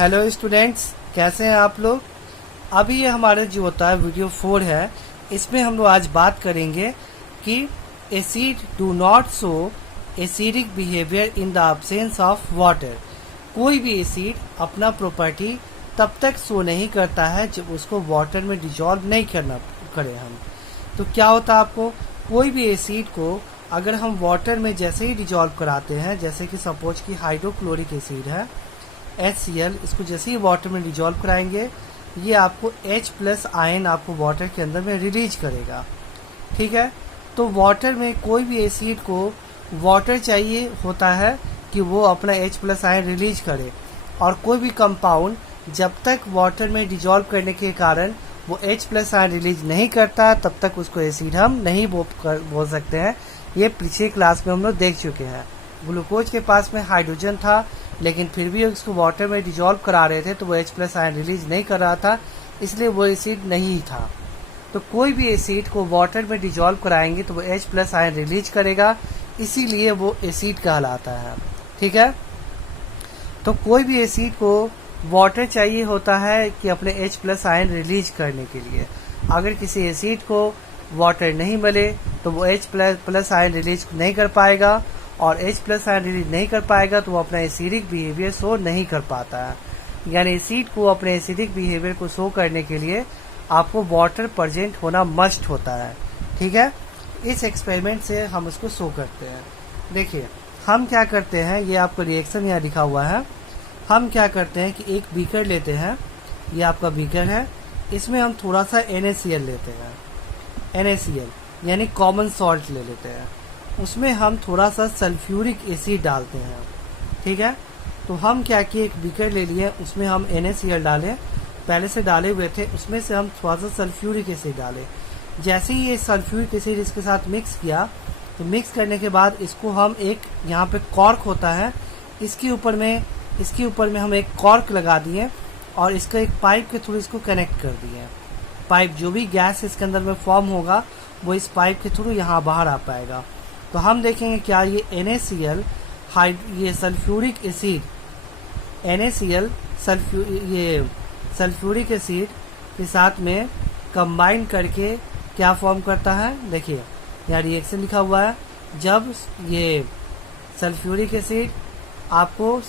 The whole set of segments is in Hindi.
हेलो स्टूडेंट्स, कैसे हैं आप लोग। अभी ये हमारा जो होता है वीडियो 4 है, इसमें हम लोग आज बात करेंगे कि acid do not show acidic behaviour in the absence of water. कोई भी एसिड अपना प्रॉपर्टी तब तक शो नहीं करता है जब उसको वाटर में डिजॉल्व नहीं करें हम। तो क्या होता है, आपको कोई भी एसिड को अगर हम वाटर में जैसे ही डिजॉल्व कराते हैं, जैसे कि सपोज कि हाइड्रोक्लोरिक एसिड है HCl, इसको जैसे ही वाटर में डिजॉल्व कराएंगे ये आपको H+ आयन आपको वाटर के अंदर में रिलीज करेगा। ठीक है, तो वाटर में कोई भी एसिड को वाटर चाहिए होता है कि वो अपना H+ आयन रिलीज करे, और कोई भी कंपाउंड जब तक वाटर में डिजॉल्व करने के कारण वो H+ आयन रिलीज नहीं करता तब तक उसको एसिड हम नहीं बोल सकते हैं। ये पिछले क्लास में हम लोग देख चुके हैं। ग्लूकोज के पास में हाइड्रोजन था, लेकिन फिर भी उसको वाटर में डिजॉल्व करा रहे थे तो वो H+ आयन रिलीज नहीं कर रहा था, इसलिए वो एसिड नहीं था। तो कोई भी एसिड को वाटर में डिजॉल्व कराएंगे तो वो H+ आयन रिलीज करेगा, इसीलिए वो एसिड कहलाता है। ठीक है, तो कोई भी एसिड को वाटर चाहिए होता है कि अपने H+ आयन रिलीज करने के लिए। अगर किसी एसिड को वाटर नहीं मिले तो वो H+ आयन रिलीज नहीं कर पाएगा, और H+ आयन रिलीज नहीं कर पाएगा तो वो अपना एसिडिक बिहेवियर शो नहीं कर पाता है। यानी एसिड को अपने एसिडिक बिहेवियर को शो करने के लिए आपको वाटर प्रेजेंट होना मस्ट होता है। ठीक है, इस एक्सपेरिमेंट से हम उसको शो करते हैं। देखिए हम क्या करते हैं, ये आपको रिएक्शन यहाँ लिखा हुआ है। हम क्या करते हैं कि एक बीकर लेते हैं, ये आपका बीकर है, इसमें हम थोड़ा सा NaCl लेते हैं। NaCl यानी कॉमन सॉल्ट ले लेते हैं, उसमें हम थोड़ा सा सल्फ्यूरिक एसिड डालते हैं। ठीक है, तो हम क्या किए, एक बीकर ले लिए, उसमें हम NaCl डालें, पहले से डाले हुए थे, उसमें से हम थोड़ा सा सल्फ्यूरिक एसिड डालें। जैसे ही ये सल्फ्यूरिक एसिड इसके साथ मिक्स किया, तो मिक्स करने के बाद इसको हम एक, यहाँ पे कॉर्क होता है, इसके ऊपर में हम एक कॉर्क लगा दिए और इसका एक पाइप के थ्रू इसको कनेक्ट कर दिए। पाइप, जो भी गैस इसके अंदर में फॉर्म होगा वो इस पाइप के थ्रू यहाँ बाहर आ पाएगा। तो हम देखेंगे क्या ये NaCl ये सल्फ्यूरिक एसिड NaCl ये सल्फ्यूरिक एसिड के साथ में कंबाइन करके क्या फॉर्म करता है। देखिए यहाँ रिएक्शन लिखा हुआ है, जब ये सल्फ्यूरिक एसिड आपको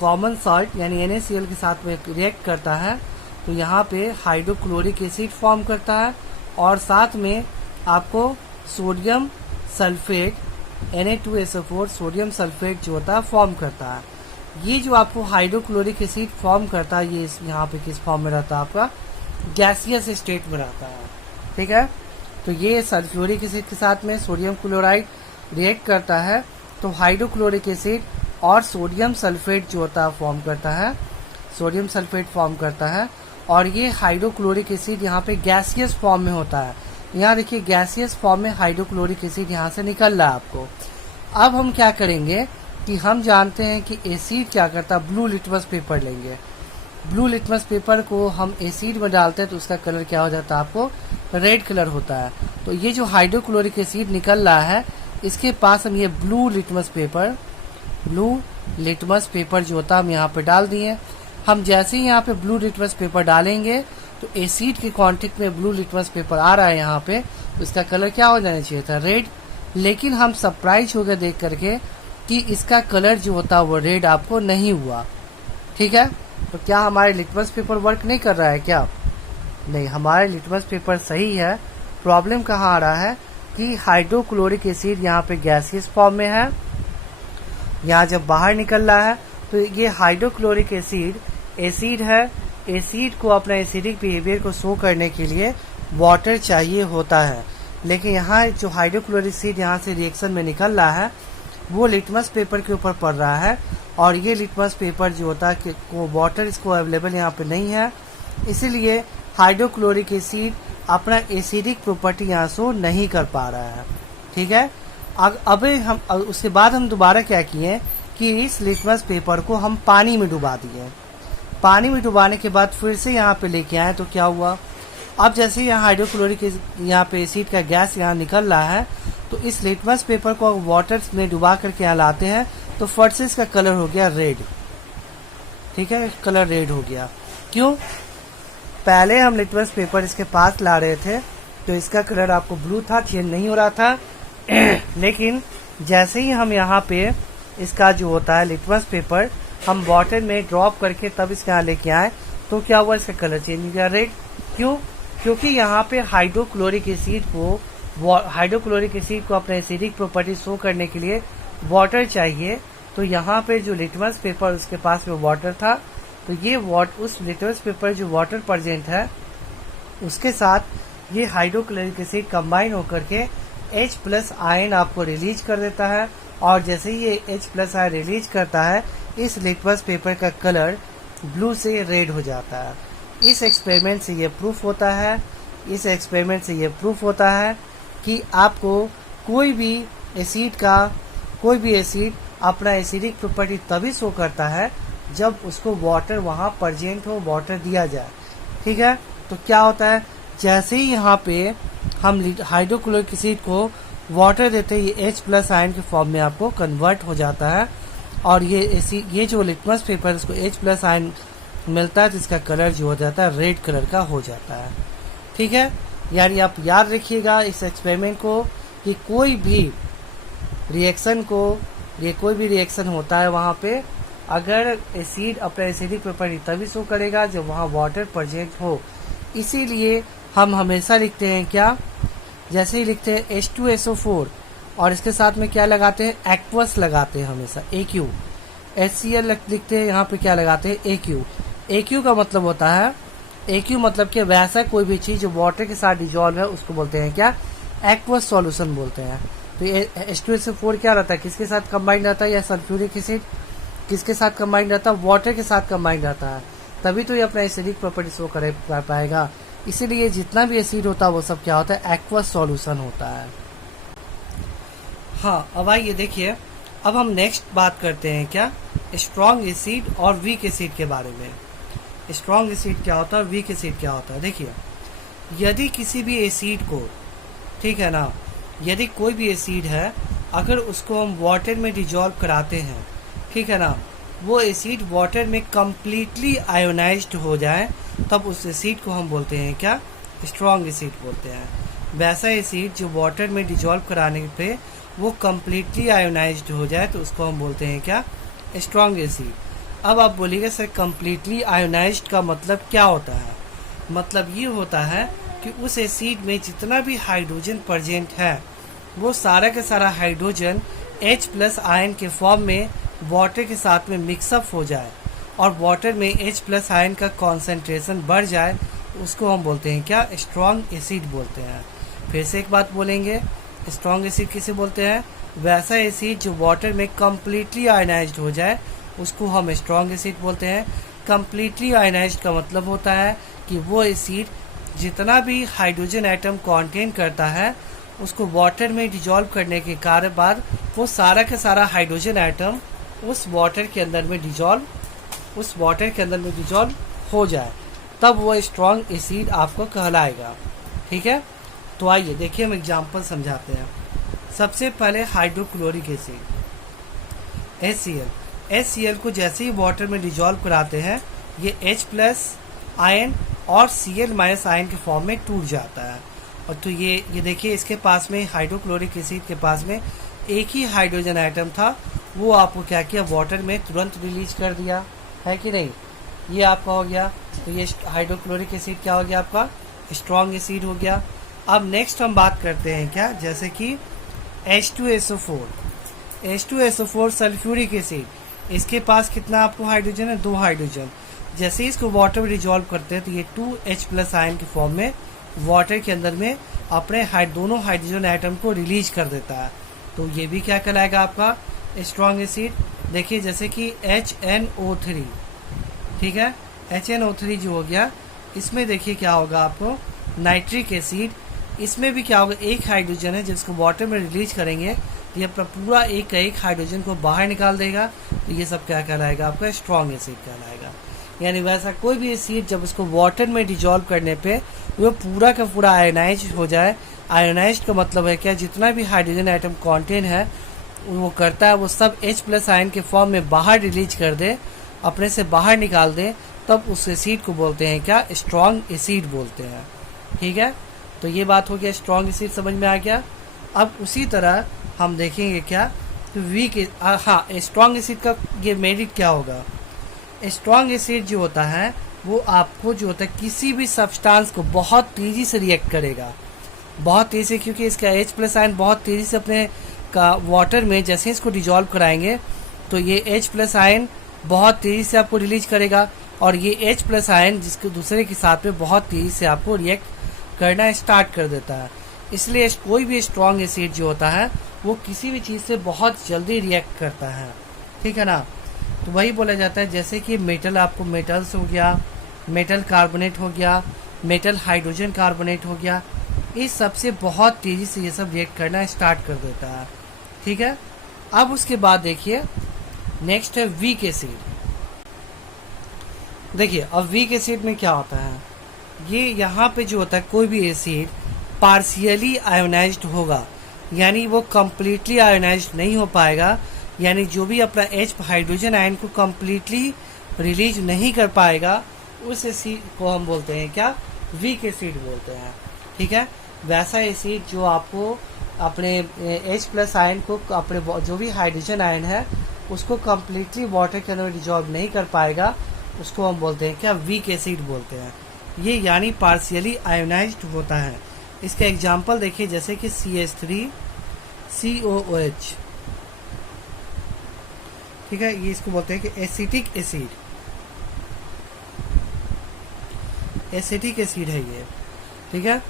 कॉमन सॉल्ट यानी NaCl के साथ में रिएक्ट करता है तो यहाँ पे हाइड्रोक्लोरिक एसिड फॉर्म करता है, और साथ में आपको sodium sulphate Na2SO4 sodium sulphate जो होता है फॉर्म करता है। ये जो आपको हाइड्रोक्लोरिक एसिड फॉर्म करता है, ये यहाँ पे किस फॉर्म में रहता है, आपका गैसियस स्टेट में रहता है। ठीक है, तो ये सल्फ्यूरिक एसिड के साथ में सोडियम क्लोराइड रिएक्ट करता है तो हाइड्रोक्लोरिक एसिड और सोडियम सल्फेट जो होता है फॉर्म करता है, सोडियम सल्फेट फॉर्म करता है, और ये हाइड्रोक्लोरिक एसिड यहाँ पे गैसियस फॉर्म में होता है। यहाँ देखिए गैसियस फॉर्म में हाइड्रोक्लोरिक एसिड यहाँ से निकल रहा है आपको। अब हम क्या करेंगे कि हम जानते हैं कि एसिड क्या करता है, ब्लू लिटमस पेपर लेंगे। ब्लू लिटमस पेपर को हम एसिड में डालते हैं तो उसका कलर क्या हो जाता है, आपको रेड कलर होता है। तो ये जो हाइड्रोक्लोरिक एसिड निकल रहा है, इसके पास हम ये ब्लू लिटमस पेपर जो होता है हम यहाँ पे डाल दिए। हम जैसे ही यहाँ पे ब्लू लिटमस पेपर डालेंगे तो एसिड के कांटेक्ट में ब्लू लिटमस पेपर आ रहा है यहाँ पे, तो इसका कलर क्या हो जाना चाहिए था, रेड। लेकिन हम सरप्राइज हो गए देख करके कि इसका कलर जो होता है वो रेड आपको नहीं हुआ। ठीक है, तो क्या हमारे लिटमस पेपर वर्क नहीं कर रहा है क्या? नहीं, हमारे लिटमस पेपर सही है। प्रॉब्लम कहाँ आ रहा है कि हाइड्रोक्लोरिक एसिड यहाँ पे गैसियस फॉर्म में है, यहाँ जब बाहर निकल रहा है तो ये हाइड्रोक्लोरिक एसिड है। एसिड को अपना एसिडिक बिहेवियर को शो करने के लिए वाटर चाहिए होता है, लेकिन यहाँ जो हाइड्रोक्लोरिक एसिड यहाँ से रिएक्शन में निकल रहा है वो लिटमस पेपर के ऊपर पड़ रहा है, और ये लिटमस पेपर जो होता है कि वाटर इसको अवेलेबल यहाँ पे नहीं है, इसीलिए हाइड्रोक्लोरिक एसिड अपना एसिडिक प्रॉपर्टी यहाँ शो नहीं कर पा रहा है। ठीक है, अब हम उसके बाद हम दोबारा क्या किए कि इस लिटमस पेपर को हम पानी में डुबा दिए। पानी में डुबाने के बाद फिर से यहाँ पे लेके आए तो क्या हुआ, अब जैसे यहाँ हाइड्रोक्लोरिक यहाँ पे एसिड का गैस यहाँ निकल रहा है तो इस लिटमस पेपर को वाटर में डुबा करके यहाँ लाते हैं तो फर्स्ट से इसका कलर हो गया रेड। ठीक है, कलर रेड हो गया। क्यों? पहले हम लिटमस पेपर इसके पास ला रहे थे तो इसका कलर आपको ब्लू था, चेंज नहीं हो रहा था। लेकिन जैसे ही हम यहाँ पे इसका जो होता है लिटमस पेपर हम वाटर में ड्रॉप करके तब इसके यहाँ लेके आए तो क्या हुआ, इसका कलर चेंज हो गया रेड। क्यों? क्योंकि यहाँ पे हाइड्रोक्लोरिक एसिड को अपने एसिडिक प्रॉपर्टी शो करने के लिए वाटर चाहिए। तो यहाँ पे जो लिटमस पेपर उसके पास में वाटर था, तो ये उस लिटमस पेपर जो वाटर प्रेजेंट है उसके साथ ये हाइड्रोक्लोरिक एसिड कंबाइन होकर के H+ आयन आपको रिलीज कर देता है। और जैसे ही ये H+ आयन रिलीज करता है इस लिटमस पेपर का कलर ब्लू से रेड हो जाता है। इस एक्सपेरिमेंट से ये प्रूफ होता है कि आपको कोई भी एसिड अपना एसिडिक प्रॉपर्टी तभी शो करता है जब उसको वाटर वहाँ प्रेजेंट हो, वाटर दिया जाए। ठीक है, तो क्या होता है, जैसे ही यहाँ पे हम हाइड्रोक्लोरिक एसिड को वाटर देते हैं ये H+ आयन के फॉर्म में आपको कन्वर्ट हो जाता है और ये जो लिटमस पेपर है उसको H+ आयन मिलता है तो इसका कलर जो हो जाता है रेड कलर का हो जाता है। ठीक है, यानी आप याद रखिएगा इस एक्सपेरिमेंट को कि कोई भी रिएक्शन होता है वहाँ पे अगर एसिड अपना एसिडिक प्रॉपर्टी तभी शो करेगा जब वहाँ वाटर प्रेजेंट हो। इसीलिए हम हमेशा लिखते हैं क्या, जैसे ही लिखते हैं H2SO4 और इसके साथ में क्या लगाते हैं, एक्वस लगाते हैं हमेशा, AQ। HCl लिखते हैं, यहाँ पे क्या लगाते हैं, AQ का मतलब होता है, AQ मतलब कि वैसा कोई भी चीज जो वाटर के साथ डिजॉल्व है उसको बोलते हैं क्या, एक्वस सॉल्यूशन बोलते हैं। तो H2SO4 क्या रहता है, किसके साथ कंबाइंड रहता है, या सल्फ्यूरिक एसिड किसके साथ कंबाइंड रहता है, वाटर के साथ कंबाइंड रहता है, तभी तो ये अपना एसिडिक प्रॉपर्टी शो कर पाएगा। इसीलिए जितना भी एसिड होता है वो सब क्या होता है, एक्वस सॉल्यूशन होता है। हाँ, अब आइए देखिए, अब हम नेक्स्ट बात करते हैं क्या, स्ट्रॉन्ग एसिड और वीक एसिड के बारे में। स्ट्रॉन्ग एसिड क्या होता है, वीक एसिड क्या होता है। देखिए, यदि किसी भी एसिड को, ठीक है ना, यदि कोई भी एसिड है अगर उसको हम वाटर में डिजॉल्व कराते हैं, ठीक है ना, वो एसिड वाटर में कम्प्लीटली आयोनाइज्ड हो जाए तब उस एसिड को हम बोलते हैं क्या, स्ट्रॉन्ग एसिड बोलते हैं। वैसा एसिड जो वाटर में डिजॉल्व कराने पे वो कम्प्लीटली आयोनाइज्ड हो जाए तो उसको हम बोलते हैं क्या, स्ट्रॉन्ग एसिड। अब आप बोलिएगा सर कम्प्लीटली आयोनाइज्ड का मतलब क्या होता है, मतलब ये होता है कि उस एसिड में जितना भी हाइड्रोजन प्रेजेंट है वो सारा का सारा हाइड्रोजन H+ आयन के फॉर्म में वाटर के साथ में मिक्सअप हो जाए और वाटर में H+ आयन का कॉन्सेंट्रेशन बढ़ जाए, उसको हम बोलते हैं क्या, स्ट्रॉन्ग एसिड बोलते हैं। फिर से एक बात बोलेंगे, स्ट्रॉन्ग एसिड किसे बोलते हैं, वैसा एसिड जो वाटर में कम्प्लीटली आयनाइज्ड हो जाए उसको हम स्ट्रॉन्ग एसिड बोलते हैं। कम्प्लीटली आयनाइज्ड का मतलब होता है कि वो एसिड जितना भी हाइड्रोजन एटम कंटेन करता है उसको वाटर में डिजॉल्व करने के कारण बाद वो सारा का सारा हाइड्रोजन एटम उस वाटर के अंदर में डिजॉल्व हो जाए, तब वो स्ट्रॉन्ग एसिड आपको कहलाएगा। ठीक है, तो आइए देखिए हम एग्जांपल समझाते हैं। सबसे पहले हाइड्रोक्लोरिक एसिड HCl को जैसे ही वाटर में डिजॉल्व कराते हैं ये H+ आयन और Cl- आयन के फॉर्म में टूट जाता है। और तो ये देखिए, इसके पास में हाइड्रोक्लोरिक एसिड के पास में एक ही हाइड्रोजन एटम था, वो आपको क्या किया, वाटर में तुरंत रिलीज कर दिया है कि नहीं, ये आपका हो गया। तो ये हाइड्रोक्लोरिक एसिड क्या हो गया, आपका स्ट्रॉन्ग एसिड हो गया। अब नेक्स्ट हम बात करते हैं क्या, जैसे कि H2SO4 सल्फ्यूरिक एसिड, इसके पास कितना आपको हाइड्रोजन है, 2 हाइड्रोजन। जैसे ही इसको वाटर में डिजॉल्व करते हैं तो ये 2H+ आयन के फॉर्म में वाटर के अंदर में अपने दोनों हाइड्रोजन एटम को रिलीज कर देता है, तो ये भी क्या कहलाएगा आपका, स्ट्रॉन्ग एसिड। देखिए जैसे कि HNO3, ठीक है, HNO3 जो हो गया, इसमें देखिए क्या होगा आपको, नाइट्रिक एसिड, इसमें भी क्या होगा, एक हाइड्रोजन है जिसको वाटर में रिलीज करेंगे तो ये पूरा एक हाइड्रोजन को बाहर निकाल देगा, तो ये सब क्या कहलाएगा, आपका स्ट्रॉन्ग एसिड कहलाएगा। यानी वैसा कोई भी एसिड जब उसको वाटर में डिजॉल्व करने पे वो पूरा का पूरा आयोनाइज हो जाए, आयोनाइज्ड का मतलब है क्या, जितना भी हाइड्रोजन एटम कंटेन है वो करता है वो सब H+ आयन के फॉर्म में बाहर रिलीज कर दे, अपने से बाहर निकाल दें, तब उस एसिड को बोलते हैं क्या, स्ट्रॉन्ग एसिड बोलते हैं। ठीक है, तो ये बात हो गया, स्ट्रॉन्ग एसिड समझ में आ गया। अब उसी तरह हम देखेंगे क्या, वीक, हाँ स्ट्रॉन्ग एसिड का ये मेरिट क्या होगा। स्ट्रॉन्ग एसिड जो होता है वो आपको जो होता है किसी भी सब्सटेंस को बहुत तेज़ी से रिएक्ट करेगा, बहुत तेज़ी से, क्योंकि इसका H+ आयन बहुत तेज़ी से अपने का वाटर में जैसे इसको डिजॉल्व कराएंगे तो ये H+ आयन बहुत तेज़ी से आपको रिलीज करेगा, और ये H+ आयन जिसके दूसरे के साथ में बहुत तेज़ी से आपको रिएक्ट करना स्टार्ट कर देता है। इसलिए कोई भी स्ट्रॉन्ग एसिड जो होता है वो किसी भी चीज़ से बहुत जल्दी रिएक्ट करता है। ठीक है ना, तो वही बोला जाता है, जैसे कि मेटल, आपको मेटल्स हो गया, मेटल कार्बोनेट हो गया, मेटल हाइड्रोजन कार्बोनेट हो गया, इस सब से बहुत तेज़ी से ये सब रिएक्ट करना स्टार्ट कर देता है। ठीक है, अब उसके बाद देखिए नेक्स्ट है वीक एसिड। देखिए अब वीक एसिड में क्या होता है, ये यहाँ पे जो होता है कोई भी एसिड पार्शियली आयोनाइज्ड होगा, यानी वो कम्प्लीटली आयोनाइज्ड नहीं हो पाएगा, यानी जो भी अपना H हाइड्रोजन आयन को कम्प्लीटली रिलीज नहीं कर पाएगा, उस एसिड को हम बोलते हैं क्या, वीक एसिड बोलते हैं। ठीक है, वैसा एसिड जो आपको अपने H+ आयन को, अपने जो भी हाइड्रोजन आयन है उसको कम्प्लीटली वाटर के अंदर डिजॉल्व नहीं कर पाएगा, उसको हम बोलते हैं क्या, वीक एसिड बोलते हैं। ये यानी पार्शियली आयोनाइज्ड होता है। इसका एग्जाम्पल देखिए, जैसे कि CH3COOH। ठीक है, ये इसको बोलते हैं कि एसिटिक एसिड, एसिटिक एसिड है ये। ठीक है,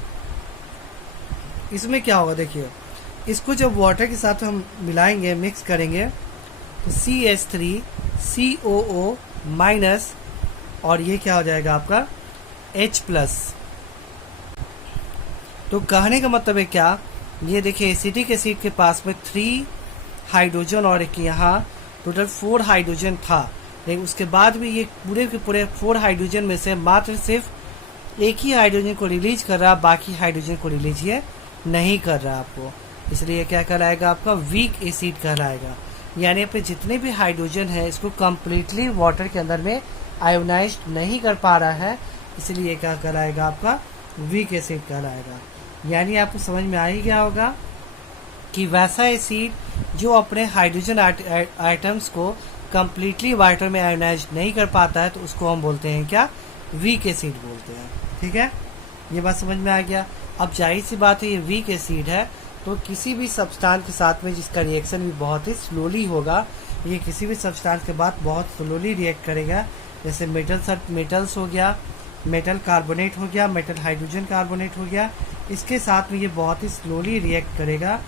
इसमें क्या होगा, देखिए इसको जब वाटर के साथ हम मिलाएंगे, मिक्स करेंगे, तो CH3COO माइनस, और ये क्या हो जाएगा आपका H+। तो कहने का मतलब है क्या, ये देखिए एसिटिक एसिड के पास में 3 हाइड्रोजन और एक यहाँ टोटल 4 हाइड्रोजन था, लेकिन उसके बाद भी ये पूरे के पूरे 4 हाइड्रोजन में से मात्र सिर्फ एक ही हाइड्रोजन को रिलीज कर रहा, बाकी हाइड्रोजन को रिलीज ये नहीं कर रहा आपको, इसलिए क्या कहलाएगा, आपका वीक एसिड कहलाएगा। यानी अपने जितने भी हाइड्रोजन है इसको कम्प्लीटली वाटर के अंदर में आयोनाइज्ड नहीं कर पा रहा है, इसलिए क्या कहलाएगा, आपका वीक एसिड कहलाएगा। यानी आपको समझ में आ ही गया होगा कि वैसा एसिड जो अपने हाइड्रोजन आइटम्स को कम्प्लीटली वाटर में आयोनाइज नहीं कर पाता है, तो उसको हम बोलते हैं क्या, वीक एसिड बोलते हैं। ठीक है, ये बात समझ में आ गया। अब जाहिर सी बात है, ये वीक एसिड है तो किसी भी सब्सटेंस के साथ में जिसका रिएक्शन भी बहुत ही स्लोली होगा, ये किसी भी सब्सटेंस के बाद बहुत स्लोली रिएक्ट करेगा। जैसे मेटल्स हो गया, मेटल कार्बोनेट हो गया, मेटल हाइड्रोजन कार्बोनेट हो गया, इसके साथ में ये बहुत ही स्लोली रिएक्ट करेगा।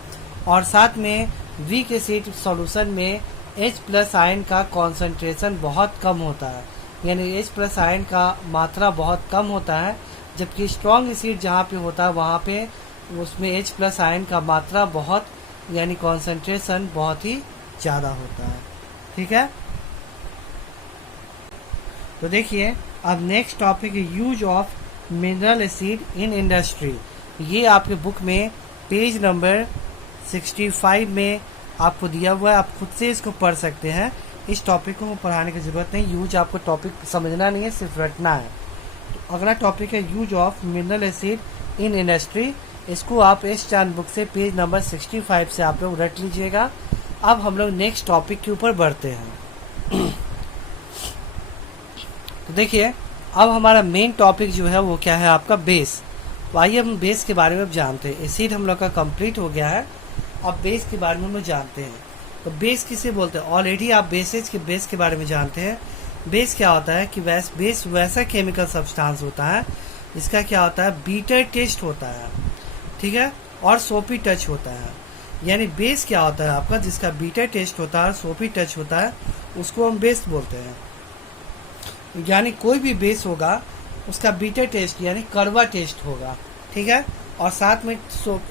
और साथ में वीक एसिड सॉल्यूशन में H+ आयन का कॉन्सेंट्रेशन बहुत कम होता है, यानी H+ आयन का मात्रा बहुत कम होता है, जबकि स्ट्रॉन्ग एसिड जहाँ पे होता है वहाँ पे उसमें H+ आयन का मात्रा बहुत, यानी कॉन्सेंट्रेशन बहुत ही ज़्यादा होता है। ठीक है, तो देखिए अब नेक्स्ट टॉपिक है use of mineral acid in industry. ये आपके बुक में पेज नंबर 65 में आपको दिया हुआ है, आप खुद से इसको पढ़ सकते हैं। इस टॉपिक को पढ़ाने की ज़रूरत नहीं, यूज आपको टॉपिक समझना नहीं है, सिर्फ रटना है। तो अगला टॉपिक है use of mineral acid in industry. इसको आप इस चांद बुक से पेज नंबर 65 से आप लोग रट लीजिएगा। अब हम लोग नेक्स्ट टॉपिक के ऊपर बढ़ते हैं। तो देखिए अब हमारा मेन टॉपिक जो है वो क्या है, आपका बेस। तो आइए हम बेस के बारे में अब जानते हैं। एसिड हम लोग का कंप्लीट हो गया है, अब बेस के बारे में हम लोग जानते हैं। तो बेस किसे बोलते हैं, ऑलरेडी आप बेस के बारे में जानते हैं। बेस क्या होता है कि बेस वैसा केमिकल सब्सटेंस होता है जिसका क्या होता है, बीटर टेस्ट होता है, ठीक है, और सोपी टच होता है। यानी बेस क्या होता है आपका, जिसका बीटर टेस्ट होता है, सोपी टच होता है, उसको हम बेस बोलते हैं। यानी कोई भी बेस होगा उसका बीटर टेस्ट यानी कड़वा टेस्ट होगा, ठीक है, और साथ में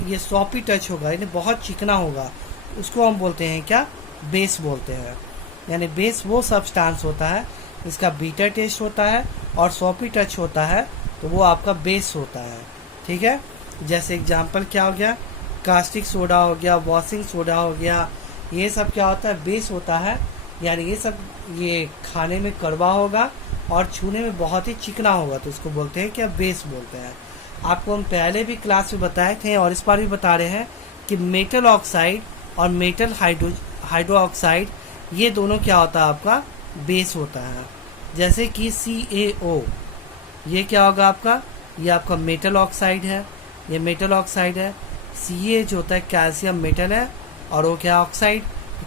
ये सॉपी टच होगा, यानी बहुत चिकना होगा, उसको हम बोलते हैं क्या, बेस बोलते हैं। यानी बेस वो सब्सटेंस होता है जिसका बीटर टेस्ट होता है और सॉपी टच होता है, तो वो आपका बेस होता है। ठीक है, जैसे एग्जांपल क्या हो गया, कास्टिक सोडा हो गया, वॉशिंग सोडा हो गया, ये सब क्या होता है, बेस होता है। यानी ये खाने में कड़वा होगा और छूने में बहुत ही चिकना होगा, तो उसको बोलते हैं क्या, बेस बोलते हैं। आपको हम पहले भी क्लास में बताए थे और इस बार भी बता रहे हैं कि मेटल ऑक्साइड और मेटल हाइड्रो ऑक्साइड ये दोनों क्या होता है, आपका बेस होता है। जैसे कि CaO, ये क्या होगा आपका, ये आपका मेटल ऑक्साइड है, ये मेटल ऑक्साइड है। Ca जो होता है कैल्शियम मेटल है, और वो क्या ऑक्साइड,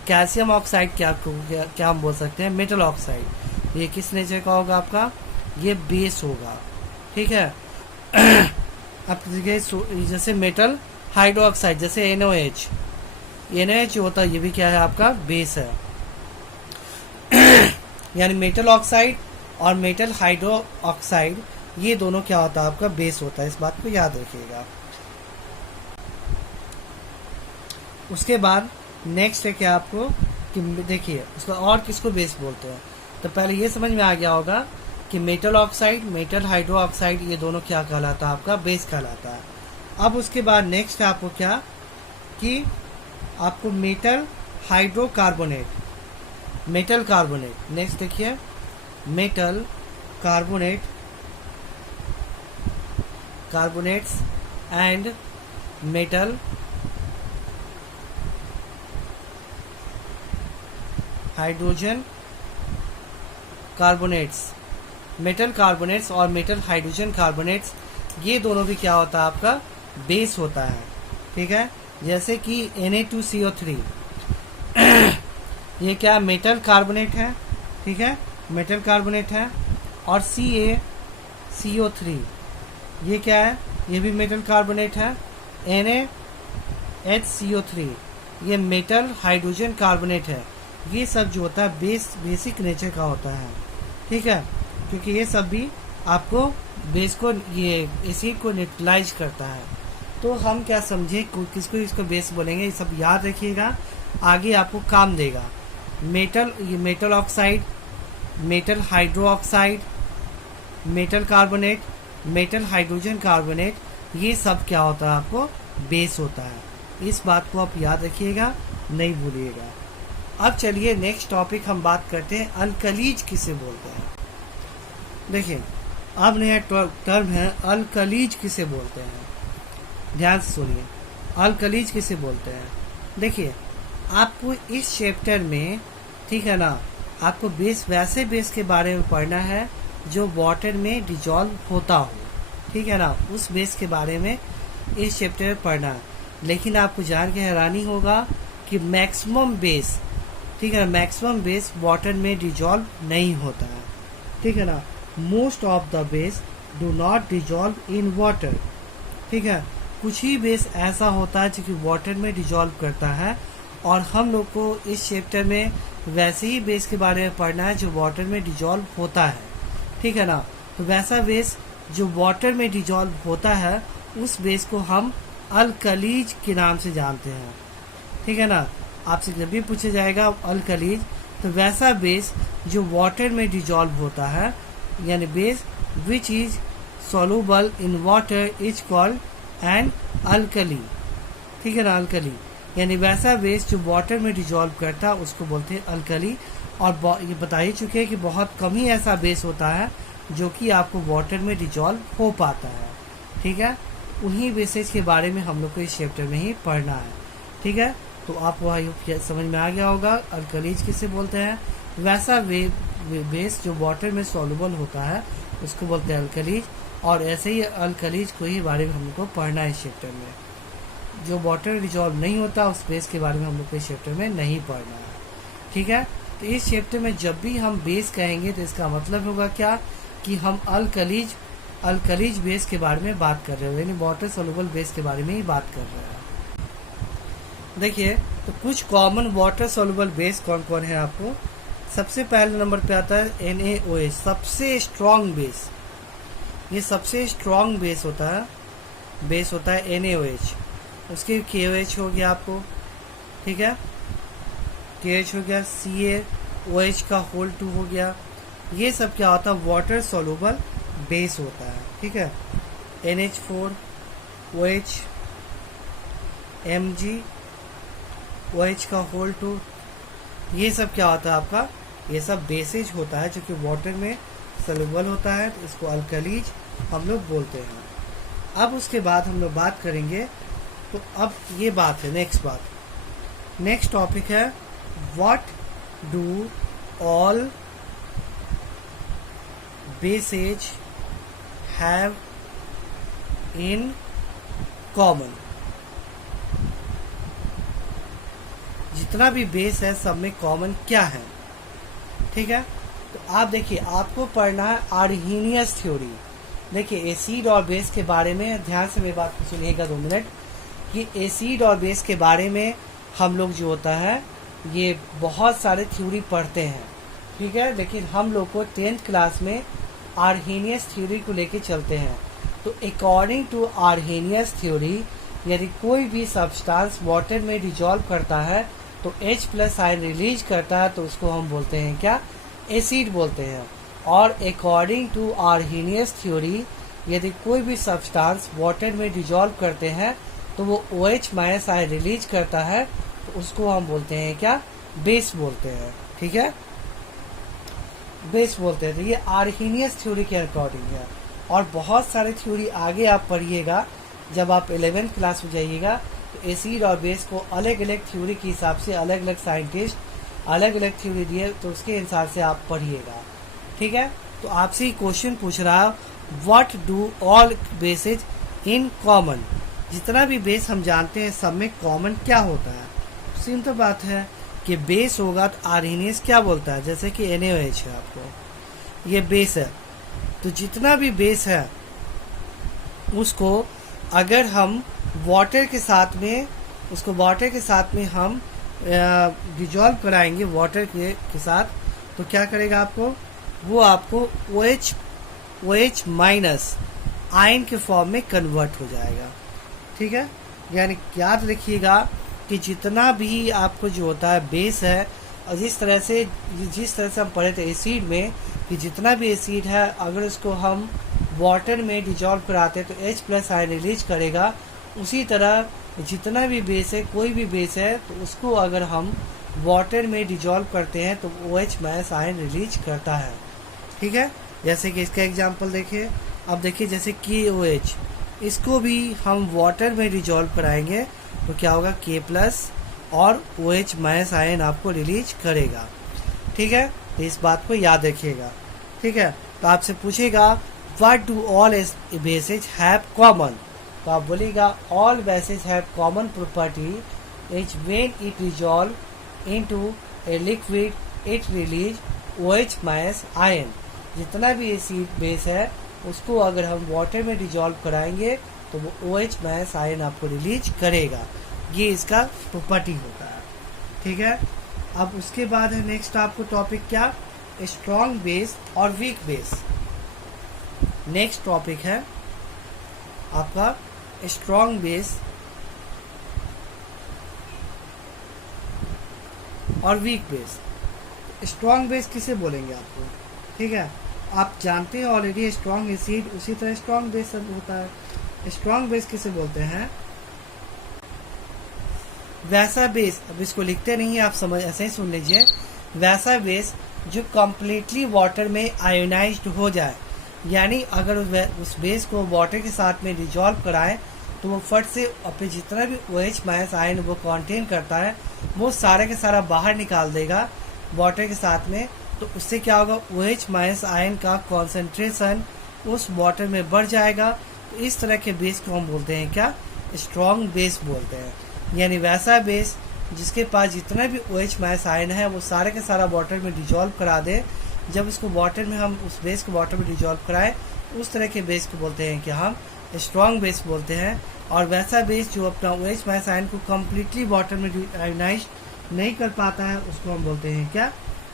कैल्शियम ऑक्साइड क्या हम बोल सकते हैं, मेटल ऑक्साइड। ये किस नेचर का होगा आपका, ये बेस होगा, ठीक है। अब जैसे मेटल हाइड्रो ऑक्साइड, जैसे NaOH जो होता है ये भी क्या है, आपका बेस है। यानी मेटल ऑक्साइड और मेटल हाइड्रो ऑक्साइड ये दोनों क्या होता है, आपका बेस होता है। इस बात को याद रखिएगा। उसके बाद नेक्स्ट है क्या आपको कि देखिए उसका और किसको बेस बोलते हैं। तो पहले ये समझ में आ गया होगा कि metal oxide, metal hydro oxide ये दोनों क्या कहलाता है, आपका बेस कहलाता है। अब उसके बाद नेक्स्ट है आपको क्या कि आपको metal hydrocarbonate, metal carbonate. Next देखिए metal carbonate, carbonates and metal hydrogen carbonates, metal carbonates और मेटल हाइड्रोजन कार्बोनेट्स ये दोनों भी क्या होता है, आपका बेस होता है, ठीक है। जैसे कि Na2CO3 ये क्या मेटल कार्बोनेट है, ठीक है, मेटल कार्बोनेट है। और CaCO3 ये क्या है, ये भी मेटल कार्बोनेट है। NaHCO3 ये मेटल हाइड्रोजन कार्बोनेट है। ये सब जो होता है बेसिक नेचर का होता है, ठीक है, क्योंकि ये सब भी आपको बेस को, ये एसिड को न्यूट्रलाइज करता है। तो हम क्या समझे किसको इसको बेस बोलेंगे, ये सब याद रखिएगा, आगे आपको काम देगा। ये metal oxide, metal hydro oxide, metal carbonate, metal hydrogen carbonate ये सब क्या होता है, आपको बेस होता है। इस बात को आप याद रखिएगा, नहीं भूलिएगा। अब चलिए नेक्स्ट टॉपिक हम बात करते हैं, अल्कलीज किसे बोलते हैं। देखिए अब नया टर्म है अल्कलीज किसे बोलते हैं, ध्यान से सुनिए। अल्कलीज किसे बोलते हैं, देखिए आपको इस चैप्टर में, ठीक है ना, आपको वैसे बेस के बारे में पढ़ना है जो वाटर में डिजॉल्व होता हो, ठीक है ना, उस बेस के बारे में इस चैप्टर में पढ़ना है। लेकिन आपको जान के हैरानी होगा कि मैक्सिमम बेस, ठीक है ना, मैक्सिमम बेस वाटर में डिजॉल्व नहीं होता है, ठीक है ना। Most of the base do not dissolve in water, ठीक है। कुछ ही बेस ऐसा होता है जो कि वाटर में डिजॉल्व करता है, और हम लोग को इस चैप्टर में वैसे ही बेस के बारे में पढ़ना है जो वाटर में डिजॉल्व होता है, ठीक है ना। तो वैसा बेस जो वाटर में डिजॉल्व होता है उस बेस को हम अल्कलीज के नाम से जानते हैं, ठीक है ना। आपसे जब भी पूछा जाएगा अल्कलीज, तो वैसा बेस जो वाटर में डिजॉल्व होता है, यानी base which is soluble in water is called an alkali, ठीक है ना, अल्कली। यानी वैसा बेस जो वाटर में डिजॉल्व करता है उसको बोलते हैं अल्कली। और ये बता ही चुके हैं कि बहुत कम ही ऐसा बेस होता है जो कि आपको वाटर में डिजॉल्व हो पाता है, ठीक है। उन्हीं बेसेस के बारे में हम लोग को इस चैप्टर में ही पढ़ना है, ठीक है। तो आपको समझ में आ गया होगा अल्कलीज किसे बोलते हैं। वैसा बेस जो वाटर में सॉल्युबल होता है उसको बोलते हैं अल्कलीज। और ऐसे ही अल्कलीज को ही बारे में हम लोग को पढ़ना है इस चैप्टर में। जो वाटर डिजॉल्व नहीं होता उस बेस के बारे में हम लोग को इस चैप्टर में नहीं पढ़ना है, ठीक है। तो इस चैप्टर में जब भी हम बेस कहेंगे तो इसका मतलब होगा क्या कि हम अल्कलीज बेस के बारे में बात कर रहे हो, यानी वाटर सॉल्युबल बेस के बारे में ही बात कर रहे हैं। देखिए तो कुछ कॉमन वाटर सॉल्युबल बेस कौन कौन है आपको। सबसे पहले नंबर पे आता है NaOH, सबसे स्ट्रॉन्ग बेस। ये सबसे स्ट्रॉन्ग बेस होता है NaOH। उसके KOH हो गया आपको, ठीक है, KH हो गया, CaOH का होल 2 हो गया। ये सब क्या होता है, वाटर सॉल्युबल बेस होता है, ठीक है। NH4 OH Mg OH का होल 2 ये सब क्या होता है आपका, ये सब बेसेज होता है जो कि वाटर में सॉल्युबल होता है, तो इसको अल्कलीज हम लोग बोलते हैं। अब उसके बाद हम लोग बात करेंगे, तो अब ये बात है नेक्स्ट टॉपिक है what do all bases have in common. जितना भी बेस है सब में कॉमन क्या है, ठीक है। तो आप देखिए, आपको पढ़ना है आर्हीनियस थ्योरी। देखिए एसिड और बेस के बारे में ध्यान से मेरी बात को सुनिएगा 2 मिनट, कि एसिड और बेस के बारे में हम लोग जो होता है ये बहुत सारे थ्योरी पढ़ते हैं, ठीक है। लेकिन हम लोग को 10th क्लास में आर्हीनियस थ्योरी को लेके चलते हैं। तो अकॉर्डिंग टू आर्हीनियस थ्योरी, यदि कोई भी सब्सटेंस वाटर में डिजॉल्व करता है तो H+ आयन रिलीज करता है, तो उसको हम बोलते हैं क्या, एसिड बोलते हैं। और अकॉर्डिंग टू आर्हीनियस थ्योरी, यदि कोई भी सब्सटेंस वाटर में डिजॉल्व करते हैं तो वो OH- आयन रिलीज करता है, तो उसको हम बोलते हैं क्या, बेस बोलते हैं, ठीक है, बेस बोलते हैं। तो ये आर्हीनियस थ्योरी के अकॉर्डिंग है। और बहुत सारे थ्योरी आगे आप पढ़िएगा, जब आप 11th क्लास में जाइएगा, तो एसिड और बेस को अलग अलग थ्योरी के हिसाब से अलग अलग साइंटिस्ट अलग अलग थ्योरी दिए, तो उसके हिसाब से आप पढ़िएगा, ठीक है। तो आपसे ही क्वेश्चन पूछ रहा है what do all bases in common. जितना भी बेस हम जानते हैं सब में कॉमन क्या होता है। सिंपल बात है कि बेस होगा तो आर्हीनियस क्या बोलता है, जैसे कि NaOH है, आपको ये बेस है। तो जितना भी बेस है उसको अगर हम वाटर के साथ में हम डिजॉल्व कराएंगे वाटर के साथ, तो क्या करेगा आपको, वो आपको OH- आयन के फॉर्म में कन्वर्ट हो जाएगा, ठीक है। यानी याद रखिएगा कि जितना भी आपको जो होता है बेस है, और जिस तरह से हम पढ़े थे एसिड में, कि जितना भी एसिड है अगर उसको हम वाटर में डिजॉल्व कराते हैं तो H+ आयन रिलीज करेगा। उसी तरह जितना भी बेस है, कोई भी बेस है, तो उसको अगर हम वाटर में डिजॉल्व करते हैं तो OH- आयन रिलीज करता है, ठीक है। जैसे कि इसका एग्जांपल देखिए, अब देखिए जैसे KOH, इसको भी हम वाटर में डिजॉल्व कराएंगे तो क्या होगा, K+ और OH- आयन आपको रिलीज करेगा, ठीक है। तो इस बात को याद रखिएगा, ठीक है। तो आपसे पूछेगा what do all bases have common, तो आप बोलिएगा all bases have common property is when it dissolve into a liquid it release OH- ion. जितना भी एसिड बेस है उसको अगर हम वाटर में डिजॉल्व कराएंगे तो वो OH- आयन आपको रिलीज करेगा। ये इसका प्रॉपर्टी होता है, ठीक है। अब उसके बाद है नेक्स्ट आपको टॉपिक क्या, स्ट्रॉन्ग बेस और वीक बेस। नेक्स्ट टॉपिक है आपका स्ट्रॉन्ग बेस और वीक बेस। स्ट्रॉन्ग बेस किसे बोलेंगे आपको, ठीक है। आप जानते हैं ऑलरेडी स्ट्रॉन्ग एसिड उसी तरह स्ट्रॉन्ग बेस होता है। स्ट्रॉन्ग बेस किसे बोलते हैं, वैसा बेस, अब इसको लिखते नहीं है, आप समझ ऐसे ही सुन लीजिए, वैसा बेस जो कम्प्लीटली वाटर में आयोनाइज्ड हो जाए। यानी अगर उस बेस को वाटर के साथ में डिजॉल्व कराएं तो वो फट से अपने जितना भी OH- आयन वो कंटेन करता है वो सारा के सारा बाहर निकाल देगा वाटर के साथ में। तो उससे क्या होगा, OH- आयन का कॉन्सेंट्रेशन उस वाटर में बढ़ जाएगा। तो इस तरह के बेस को हम बोलते हैं क्या, स्ट्रॉन्ग बेस बोलते हैं। यानी वैसा बेस जिसके पास जितना भी OH- आयन है वो सारे के सारा वाटर में डिजॉल्व करा दे। जब उसको वाटर में हम उस बेस को वाटर में डिजॉल्व कराएं, उस तरह के बेस को बोलते हैं कि हम स्ट्रॉन्ग बेस बोलते हैं। और वैसा बेस जो अपना OH- आयन को कम्प्लीटली वाटर में आयोनाइज नहीं कर पाता है उसको हम बोलते हैं क्या,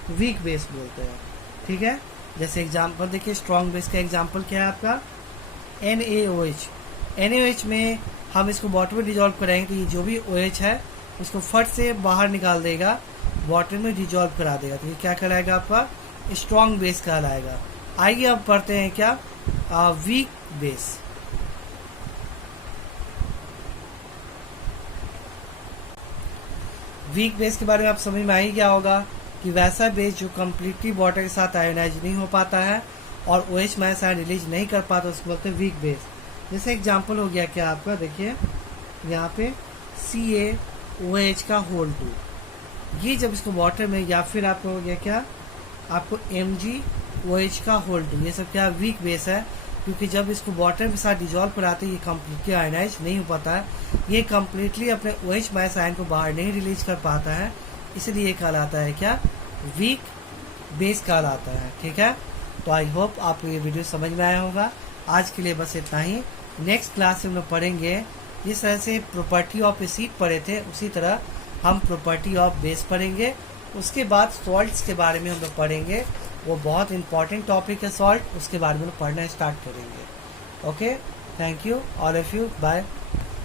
वीक बेस बोलते हैं, ठीक है। जैसे एग्जांपल देखिए, स्ट्रॉन्ग बेस का एग्जांपल क्या है आपका, NaOH। NaOH में हम इसको वाटर में डिजॉल्व कराएंगे तो ये जो भी OH है उसको फट से बाहर निकाल देगा, वाटर में डिजॉल्व करा देगा। तो ये क्या कहलाएगा, आपका स्ट्रॉन्ग बेस कहलाएगा। आइए अब पढ़ते हैं क्या, वीक बेस। वीक बेस के बारे में आप समझ में आ ही गया होगा कि वैसा बेस जो कम्प्लीटली वाटर के साथ आयोनाइज नहीं हो पाता है और OH माइनस आयन रिलीज नहीं कर पाता, उसको बोलते हैं वीक बेस। जैसे एग्जांपल हो गया क्या आपका, देखिए यहाँ पे CaOH का होल 2, ये जब इसको वाटर में, या फिर आपको हो गया क्या, आपको MgOH का होल 2, ये सब क्या वीक बेस है, क्योंकि जब इसको वाटर के साथ डिजोल्व कराते हैं ये कम्प्लीटली आयनाइज नहीं हो पाता है, ये कम्प्लीटली अपने OH माइनस आयन को बाहर नहीं रिलीज कर पाता है, इसलिए ये कहलाता है क्या, वीक बेस कहलाता है। ठीक है, तो आई होप आपको ये वीडियो समझ में आया होगा। आज के लिए बस इतना ही। नेक्स्ट क्लास में हम लोग पढ़ेंगे, जिस तरह से प्रॉपर्टी ऑफ एसिड पढ़े थे उसी तरह हम प्रॉपर्टी ऑफ बेस पढ़ेंगे। उसके बाद सॉल्ट्स के बारे में हम लोग पढ़ेंगे, वो बहुत इंपॉर्टेंट टॉपिक है सॉल्ट, उसके बारे में पढ़ना स्टार्ट करेंगे। Okay, thank you all of you, bye.